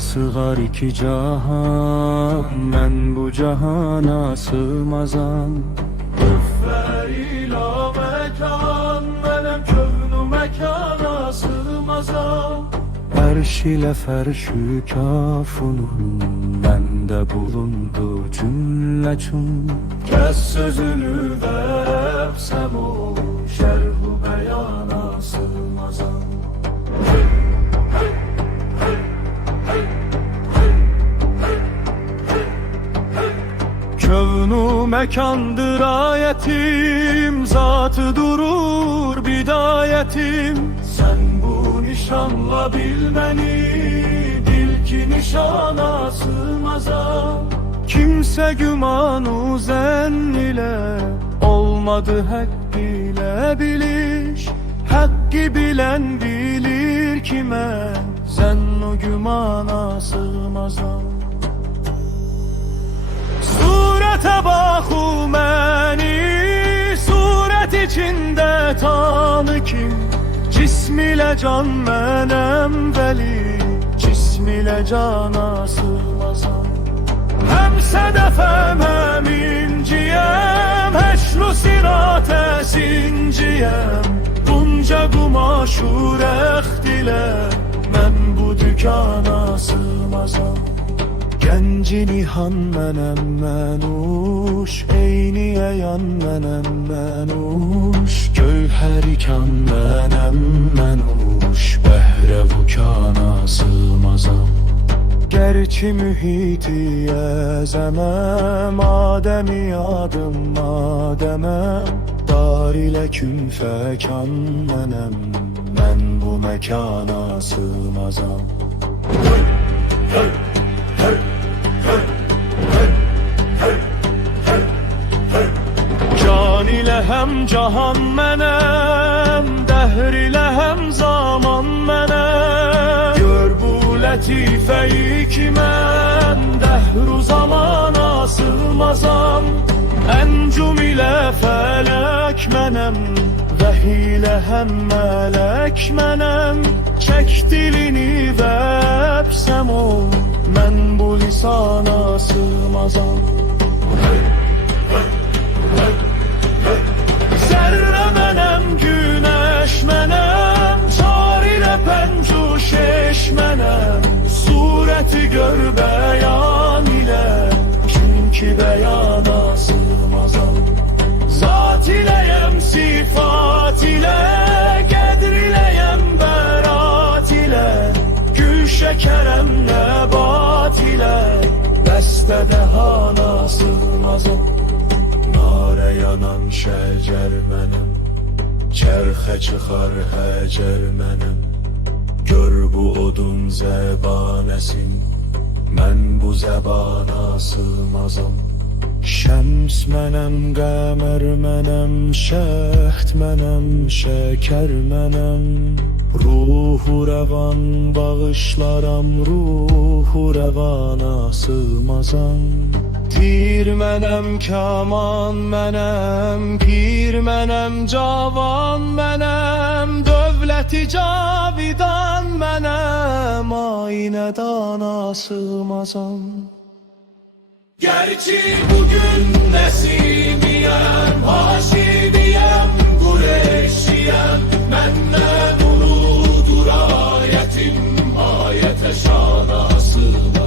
sığar iki cahan, mən bu cahana sığmazam. Öfver ila mekan, mənim kövnü mekana sığmazam. Ərş ilə fərşü kafunun, məndə bulundu cümləçün. Kəs sözünü vəbsəm o, şərh-u bəyana sığmazam. Kövnu mekandır ayetim, zatı durur bidayetim. Sen bu nişanla bilmeni, bil ki nişana sığmazam. Kimse güman-u zenn ile, olmadı hak ile biliş. Hakkı bilen bilir ki mən zenn-u gümana sığmazam. Surete baku məni, suret içinde tanı kim? Cism ile can mənem veli, cism ile cana sığmazam. Hem sedefem hem inciyem, heşru sirate sinciyem. Bunca kumaşu rext ile, mən bu dükana sığmazam. Genci nihan mənem mənuş, eyni əyan mənem mənuş. Gövhəri kan mənem mənuş, bəhrə vukana sığmazam. Gerçi mühiti əzəməm, Adəmi adım Adəməm. Dar ilə kün fəkan mənəm, mən bu məkana sığmazam. Can ile hem cahan mənem, dəhr ile hem zaman mənem. Gör bu lətifəyi ki mən, dəhru zamana sığmazam. Əncum ilə fələk mənəm, vəhy ilə həm mələk mənəm. Çək dilini və əbsəm ol, mən bu lisana sığmazam. Zərrə mənəm, günəş mənəm, çar ilə pəncu şeş mənəm. Surəti gör bəyan ilə, çünki bəyana sığmazam. Zat iləyəm, sifat ilə, qədr iləyəm, bərat ilə. Gül şəkərəm, nəbat ilə, bəstədə hana sığmazam. Narə yanan şəcər mənim, çərxə çıxar həcər mənim. Gör bu odun zəbanəsin, mən bu zəbana sığmazam. Şəms mənəm, qəmər mənəm, şəhd mənəm, şəkər mənəm. Ruhu rəvan bağışlaram, ruhu rəvana sığmazam. Tir mənəm, kaman mənəm, pir mənəm, cavan mənəm. Dövləti cavidan mənəm, aynədana sığmazam. Gerçi bugün Nesimiyem, Haşimiyem, Kureyşiyem. Məndən uludur ayetim, ayete şana sığmazam.